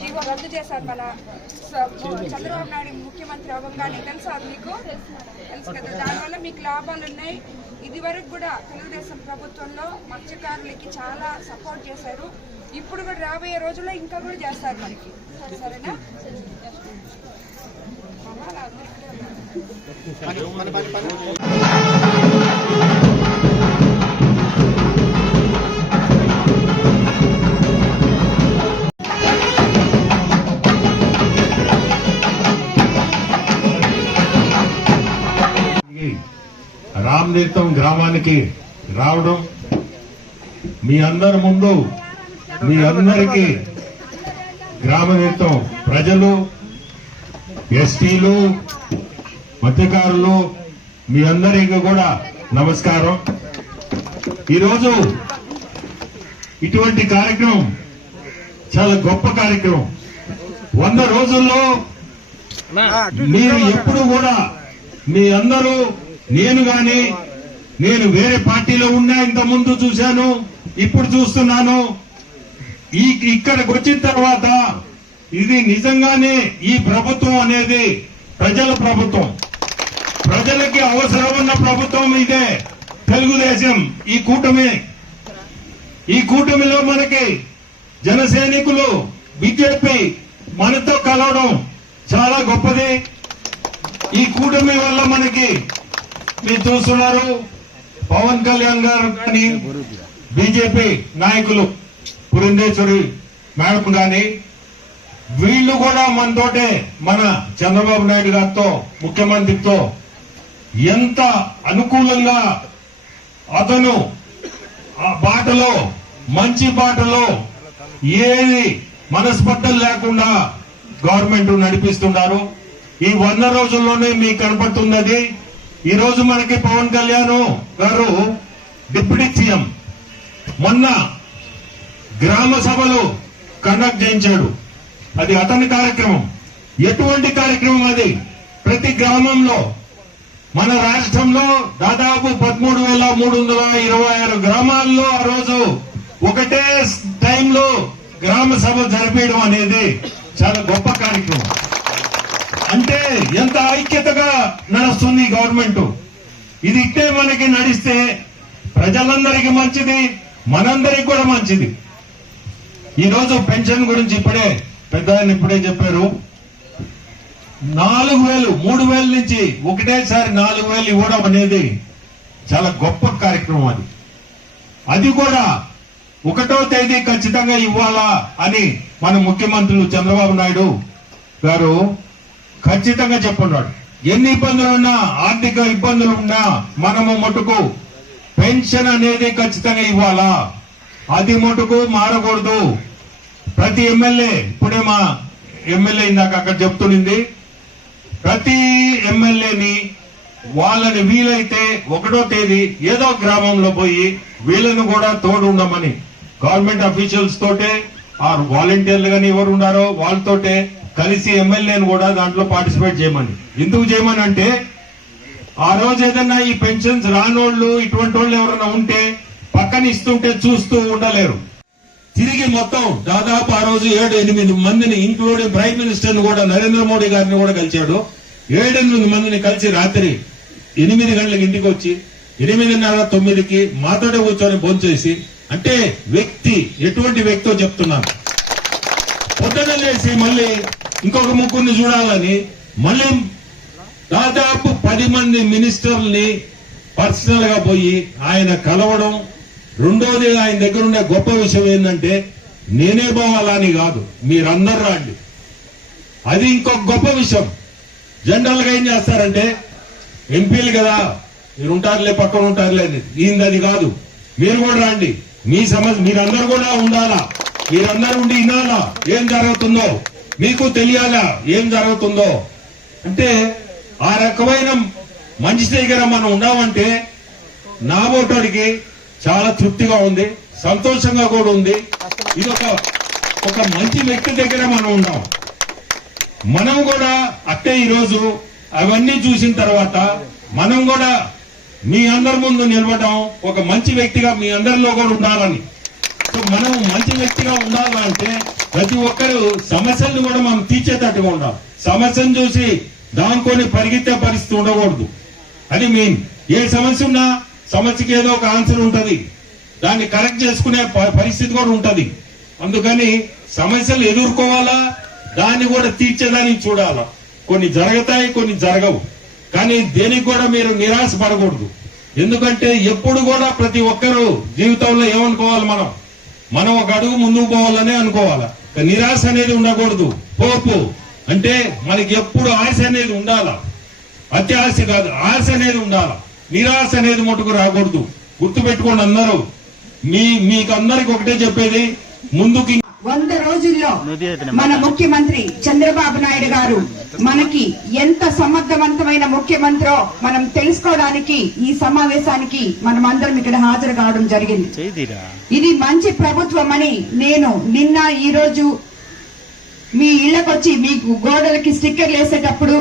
GO రద్దు చేశారు మన చంద్రబాబు నాయుడు ముఖ్యమంత్రి అవ్వగానే. తెలుసా మీకు? తెలుసు కదా. దానివల్ల మీకు లాభాలు ఉన్నాయి. ఇది వరకు కూడా తెలుగుదేశం ప్రభుత్వంలో మత్స్యకారులకి చాలా సపోర్ట్ చేశారు. ఇప్పుడు కూడా రాబోయే రోజుల్లో ఇంకా కూడా చేస్తారు మనకి. సరేనా? రామతీర్థం గ్రామానికి రావడం, మీ అందరి ముందు మీ అందరికీ గ్రామతీర్థం ప్రజలు, ఎస్టీలు, మత్స్యకారులు మీ అందరికీ కూడా నమస్కారం. ఈరోజు ఇటువంటి కార్యక్రమం చాలా గొప్ప కార్యక్రమం. 100 రోజుల్లో మీరు ఎప్పుడు కూడా మీ అందరూ, నేను వేరే పార్టీలో ఉన్నా, ఇంత ముందు చూశాను, ఇప్పుడు చూస్తున్నాను. ఇక్కడికి వచ్చిన తర్వాత ఇది నిజంగానే ఈ ప్రభుత్వం అనేది ప్రజల ప్రభుత్వం, ప్రజలకి అవసరం ఉన్న ప్రభుత్వం ఇదే తెలుగుదేశం. ఈ కూటమిలో మనకి జనసైనికులు, బీజేపీ మనతో కలవడం చాలా గొప్పది. ఈ కూటమి వల్ల మనకి మీరు చూస్తున్నారు, పవన్ కళ్యాణ్ గారు కానీ, బీజేపీ నాయకులు పురంధేశ్వరి మేడం కానీ, వీళ్ళు కూడా మనతోటే, మన చంద్రబాబు నాయుడు గారితో, ముఖ్యమంత్రితో ఎంత అనుకూలంగా అతను ఆ బాటలో, మంచి బాటలో ఏది మనస్పర్ధలు లేకుండా గవర్నమెంట్ నడిపిస్తున్నారు. ఈ 100 రోజుల్లోనే మీకు కనపడుతున్నది. ఈ రోజు మనకి పవన్ కళ్యాణ్ గారు డిప్యూటీ సీఎం మొన్న గ్రామ సభలు కండక్ట్ చేయించాడు. అది అతని కార్యక్రమం. ఎటువంటి కార్యక్రమం అది? ప్రతి గ్రామంలో, మన రాష్ట్రంలో దాదాపు 13,326 గ్రామాల్లో ఆ రోజు ఒకటే టైంలో గ్రామ సభ జరిపేయడం అనేది చాలా గొప్ప కార్యక్రమం. అంటే ఎంత ఐక్యతగా నడుస్తుంది గవర్నమెంట్. ఇది ఇట్టే మనకి నడిస్తే ప్రజలందరికీ మంచిది, మనందరికి కూడా మంచిది. ఈరోజు పెన్షన్ గురించి పెద్ద ఆయన ఇప్పుడే చెప్పారు. 4,000, 3,000 నుంచి ఒకటేసారి 4,000 ఇవ్వడం అనేది చాలా గొప్ప కార్యక్రమం. అది కూడా 1వ తేదీ ఖచ్చితంగా ఇవ్వాలా అని మన ముఖ్యమంత్రులు చంద్రబాబు నాయుడు గారు ఖచ్చితంగా చెప్పున్నాడు. ఎన్ని ఇబ్బందులు ఉన్నా, ఆర్థిక ఇబ్బందులు ఉన్నా, మనము మటుకు పెన్షన్ అనేది ఖచ్చితంగా ఇవ్వాలా. అది మటుకు మారకూడదు. ప్రతి ఎమ్మెల్యే, ఇప్పుడే మా ఎమ్మెల్యే ఇందాక అక్కడ చెప్తునింది, ప్రతి ఎమ్మెల్యేని వాళ్ళని వీలైతే 1వ తేదీ ఏదో గ్రామంలో పోయి వీళ్ళని కూడా తోడు ఉండమని, గవర్నమెంట్ అఫీషియల్స్ తోటే, ఆ వాలంటీర్లు కానీ ఎవరు ఉన్నారో వాళ్ళతోటే కలిసి ఎమ్మెల్యేని కూడా దాంట్లో పార్టిసిపేట్ చేయమని. ఎందుకు చేయమని అంటే, ఆ రోజు ఏదన్నా ఈ పెన్షన్స్ రానోళ్లు, ఇటువంటి వాళ్ళు ఎవరైనా ఉంటే పక్కన ఇస్తుంటే చూస్తూ ఉండలేరు. తిరిగి మొత్తం దాదాపు ఆ రోజు 7-8 మందిని, ఇంక్లూడింగ్ ప్రైమ్ మినిస్టర్ ని కూడా, నరేంద్ర మోడీ గారిని కూడా కలిశాడు. 7-8 మందిని కలిసి రాత్రి 8 గంటలకు ఇంటికి వచ్చి 8:30-9కి మాతోటే కూర్చొని భోంచేసి, అంటే వ్యక్తి ఎటువంటి వ్యక్తో చెప్తున్నాను. పొద్దున లేసి మళ్ళీ ఇంకొక ముగ్గురిని చూడాలని మళ్ళీ దాదాపు 10 మంది మినిస్టర్ని పర్సనల్ గా పోయి ఆయన కలవడం. రెండోది, ఆయన దగ్గర ఉండే గొప్ప విషయం ఏంటంటే, నేనే పోవాలా అని కాదు, మీరందరూ రండి. అది ఇంకొక గొప్ప విషయం. జనరల్ గా ఏం చేస్తారంటే, ఎంపీలు కదా మీరు ఉంటారులే, పక్కన ఉంటారులే అని. అది కాదు, మీరు కూడా రండి. మీ సమస్య మీరందరూ కూడా ఉండాలా, మీరందరూ ఉండి వినాలా, ఏం జరుగుతుందో మీకు తెలియాలా, ఏం జరుగుతుందో. అంటే ఆ రకమైన మంచి దగ్గర మనం ఉన్నామంటే నా ఓటర్కి చాలా తృప్తిగా ఉంది, సంతోషంగా కూడా ఉంది. ఇది ఒక మంచి వ్యక్తి దగ్గర మనం ఉన్నాం. మనం కూడా అట్టే ఈరోజు అవన్నీ చూసిన తర్వాత మనం కూడా మీ అందరి ముందు నిలవడం ఒక మంచి వ్యక్తిగా మీ అందరిలో కూడా ఉండాలని. సో మనం మంచి వ్యక్తిగా ఉండాలంటే ప్రతి ఒక్కరు సమస్యలను కూడా మనం తీర్చేటట్టుగా ఉండాలి. సమస్యను చూసి దానికొని పరిగెత్తే పరిస్థితి ఉండకూడదు. అది మెయిన్. ఏ సమస్య ఉన్నా సమస్యకి ఏదో ఒక ఆన్సర్ ఉంటది, దాన్ని కరెక్ట్ చేసుకునే పరిస్థితి కూడా ఉంటది. అందుకని సమస్యలు ఎదుర్కోవాలా, దాన్ని కూడా తీర్చేదానికి చూడాలా. కొన్ని జరుగుతాయి, కొన్ని జరగవు. కానీ దేనికి కూడా మీరు నిరాశ పడకూడదు. ఎందుకంటే ఎప్పుడు కూడా ప్రతి ఒక్కరూ జీవితంలో ఏమనుకోవాలి, మనం ఒక అడుగు ముందుకు పోవాలనే అనుకోవాలి. నిరాశ అనేది ఉండకూడదు. పోపు అంటే మనకి ఎప్పుడు ఆశ అనేది ఉండాలా, అత్యాశ కాదు, ఆశ అనేది ఉండాలా. నిరాశ అనేది మటుకు రాకూడదు. గుర్తుపెట్టుకోండి అందరూ. మీకు అందరికి ఒకటే చెప్పేది, ముందుకి 100 రోజుల్లో మన ముఖ్యమంత్రి చంద్రబాబు నాయుడు గారు మనకి ఎంత సమర్థవంతమైన ముఖ్యమంత్రో మనం తెలుసుకోవడానికి ఈ సమావేశానికి మనం అందరం ఇక్కడ హాజరు కావడం జరిగింది. ఇది మంచి ప్రభుత్వం అని నేను నిన్న ఈ రోజు మీ ఇళ్లకొచ్చి మీకు గోడలకి స్టిక్కర్లు వేసేటప్పుడు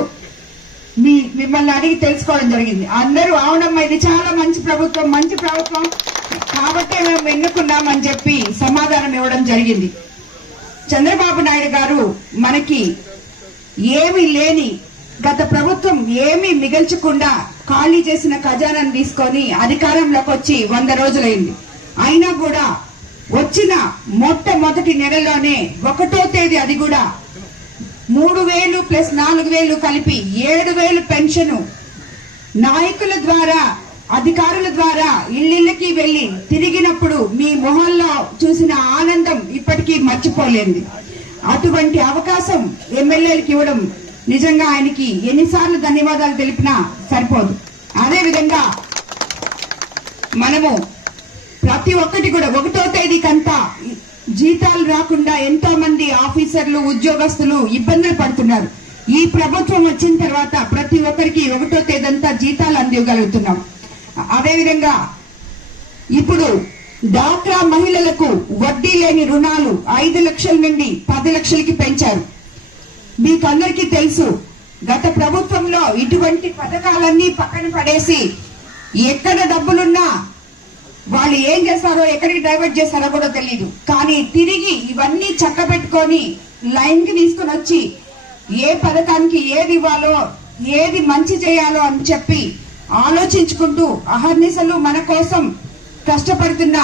మిమ్మల్ని అడిగి తెలుసుకోవడం జరిగింది. అందరూ అవునమ్మా ఇది చాలా మంచి ప్రభుత్వం కాబట్టే మేము ఎన్నుకున్నామని చెప్పి సమాధానం ఇవ్వడం జరిగింది. చంద్రబాబు నాయుడు గారు మనకి ఏమీ లేని, గత ప్రభుత్వం ఏమీ మిగల్చకుండా ఖాళీ చేసిన ఖజానాను తీసుకొని అధికారంలోకి వచ్చి 100 రోజులైంది. అయినా కూడా వచ్చిన మొట్టమొదటి నెలలోనే 1వ తేదీ, అది కూడా 3,000 ప్లస్ 4,000 కలిపి 7,000 పెన్షన్ నాయకుల ద్వారా, అధికారుల ద్వారా ఇళ్ళకి వెళ్లి తిరిగినప్పుడు మీ మొహంలో చూసిన ఆనందం ఇప్పటికీ మర్చిపోలేదు. అటువంటి అవకాశం ఎమ్మెల్యేలకు ఇవ్వడం నిజంగా ఆయనకి ఎన్నిసార్లు ధన్యవాదాలు తెలిపినా సరిపోదు. అదే విధంగా మనము ప్రతి ఒక్కటి కూడా 1వ తేదీకంతా జీతాలు రాకుండా ఎంతో మంది ఆఫీసర్లు, ఉద్యోగస్తులు ఇబ్బందులు పడుతున్నారు. ఈ ప్రభుత్వం వచ్చిన తర్వాత ప్రతి ఒక్కరికి 1వ తేదంతా జీతాలు అందివ్వగలుగుతున్నాం. అదేవిధంగా ఇప్పుడు డాక్రా మహిళలకు వడ్డీ లేని రుణాలు 5 లక్షల నుండి 10 లక్షలకి పెంచారు. మీకందరికీ తెలుసు, గత ప్రభుత్వంలో ఇటువంటి పథకాలన్నీ పక్కన పడేసి ఎక్కడ డబ్బులున్నా వాళ్ళు ఏం చేస్తారో, ఎక్కడికి డైవర్ట్ చేస్తారో కూడా తెలియదు. కానీ తిరిగి ఇవన్నీ చక్కబెట్టుకొని లైన్ కి తీసుకుని వచ్చి ఏ పథకానికి ఏది ఇవ్వాలో, ఏది మంచి చేయాలో అని చెప్పి ఆలోచించుకుంటూ అహర్నిశలు మన కోసం కష్టపడుతున్నా.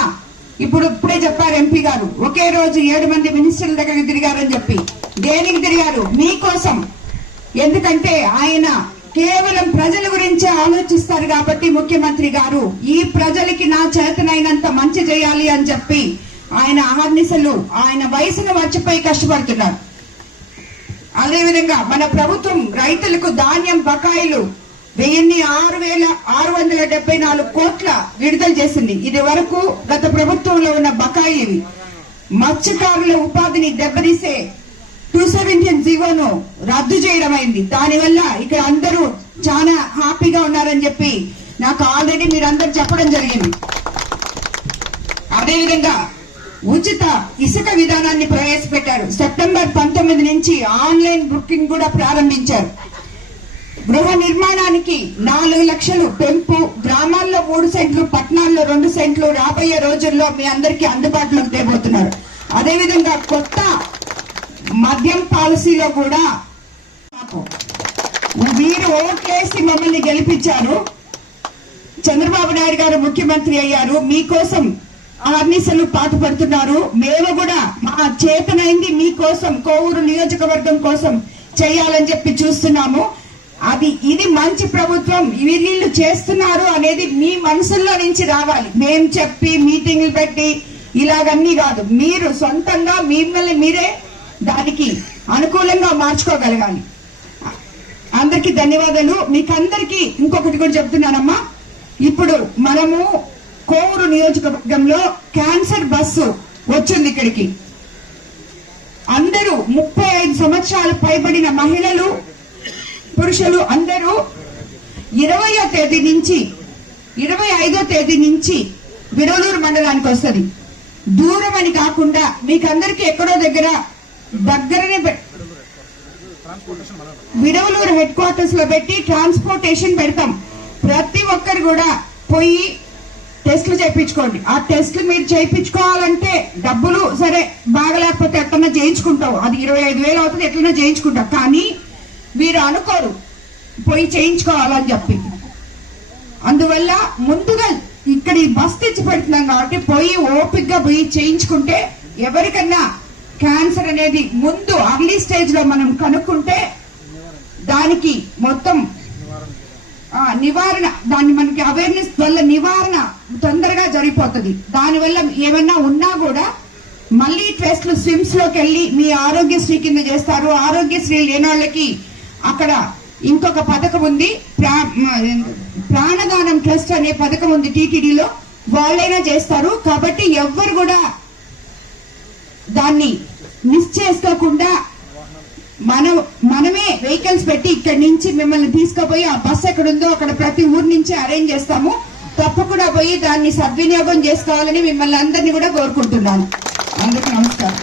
ఇప్పుడే చెప్పారు ఎంపీ గారు, ఒకే రోజు 7 మంది మినిస్టర్ల దగ్గరికి తిరిగారని చెప్పి. దేనికి తిరిగారు? మీకోసం. ఎందుకంటే ఆయన కేవలం ప్రజల గురించే ఆలోచిస్తారు కాబట్టి ముఖ్యమంత్రి గారు ఈ ప్రజలకి నా చేతనైనంత మంచి చేయాలి అని చెప్పి ఆయన అహర్నిశలు ఆయన వయసును మర్చిపోయి కష్టపడుతున్నారు. అదేవిధంగా మన ప్రభుత్వం రైతులకు ధాన్యం బకాయిలు 6,674 కోట్ల విడుదల చేసింది. ఇది వరకు గత ప్రభుత్వంలో ఉన్న బకాయి ఇవి. మత్స్యకారుల ఉపాధిని దెబ్బతీసే 217 జీవోను రద్దు చేయడం అయింది. దానివల్ల ఇక్కడ అందరూ చాలా హ్యాపీగా ఉన్నారని చెప్పి నాకు ఆల్రెడీ మీరందరూ చెప్పడం జరిగింది. అదేవిధంగా ఉచిత ఇసుక విధానాన్ని ప్రవేశపెట్టారు. సెప్టెంబర్ 19 నుంచి ఆన్లైన్ బుకింగ్ కూడా ప్రారంభించారు. గృహ నిర్మాణానికి 4 లక్షలు పెంపు, గ్రామాల్లో 3 సెంట్లు, పట్టణాల్లో 2 సెంట్లు రాబోయే రోజుల్లో మీ అందరికీ అందుబాటులోకి తేబోతున్నారు. అదేవిధంగా కొత్త మద్యం పాలసీలో కూడా మీరు ఓట్లేసి మమ్మల్ని గెలిపించారు. చంద్రబాబు నాయుడు గారు ముఖ్యమంత్రి అయ్యారు. మీకోసం అహర్నిశలు పాటుపడుతున్నారు. మేము కూడా మా చేతనైంది మీకోసం, కోవూరు నియోజకవర్గం కోసం చేయాలని చెప్పి చూస్తున్నాము. ఇది మంచి ప్రభుత్వం, వీళ్ళు చేస్తున్నారు అనేది మీ మనసుల్లో నుంచి రావాలి. మేం చెప్పి మీటింగ్లు పెట్టి ఇలాగన్నీ కాదు. మీరు సొంతంగా మిమ్మల్ని మీరే దానికి అనుకూలంగా మార్చుకోగలగాలి. అందరికీ ధన్యవాదాలు. మీకందరికీ ఇంకొకటి కూడా చెప్తున్నానమ్మా. ఇప్పుడు మనము కోవూరు నియోజకవర్గంలో క్యాన్సర్ బస్సు వచ్చింది ఇక్కడికి. అందరూ 35 సంవత్సరాలు పైబడిన మహిళలు, పురుషులు అందరూ 20వ తేదీ నుంచి 25వ తేదీ నుంచి విడవలూరు మండలానికి వస్తుంది. దూరం అని కాకుండా మీకందరికీ ఎక్కడో దగ్గరనే విడవలూరు హెడ్ క్వార్టర్స్ లో పెట్టి ట్రాన్స్పోర్టేషన్ పెడతాం. ప్రతి ఒక్కరు కూడా పోయి టెస్టులు చేయించుకోండి. ఆ టెస్టులు మీరు చేయించుకోవాలంటే డబ్బులు సరే బాగలేకపోతే ఎట్లన్నా చేయించుకుంటావు, అది 25,000 అవుతుంది, ఎట్లన్నా చేయించుకుంటావు. కానీ మీరు అనుకోరు పోయి చేయించుకోవాలని చెప్పి. అందువల్ల ముందుగా ఇక్కడ ఈ బస్ తెచ్చి పెడుతున్నాం కాబట్టి పోయి ఓపిక్గా పోయి చేయించుకుంటే ఎవరికన్నా క్యాన్సర్ అనేది ముందు అర్లీ స్టేజ్ లో మనం కనుక్కుంటే దానికి మొత్తం నివారణ, దాన్ని మనకి అవేర్నెస్ వల్ల నివారణ తొందరగా జరిగిపోతుంది. దానివల్ల ఏమన్నా ఉన్నా కూడా మళ్ళీ టెస్ట్లు స్విమ్స్ లోకి వెళ్ళి మీ ఆరోగ్యశ్రీ కింద చేస్తారు. ఆరోగ్యశ్రీ లేని వాళ్ళకి అక్కడ ఇంకొక పథకం ఉంది, ప్రాణదానం ట్రస్ట్ అనే పథకం ఉంది టీటీడీలో, వాళ్ళైనా చేస్తారు. కాబట్టి ఎవ్వరు కూడా దాన్ని మిస్ చేసుకోకుండా మనమే వెహికల్స్ పెట్టి ఇక్కడి నుంచి మిమ్మల్ని తీసుకుపోయి ఆ బస్ ఎక్కడుందో అక్కడ ప్రతి ఊరు నుంచి అరేంజ్ చేస్తాము. తప్పకుండా పోయి దాన్ని సద్వినియోగం చేసుకోవాలని మిమ్మల్ని అందరినీ కూడా కోరుకుంటున్నాను. అందరికీ నమస్కారం.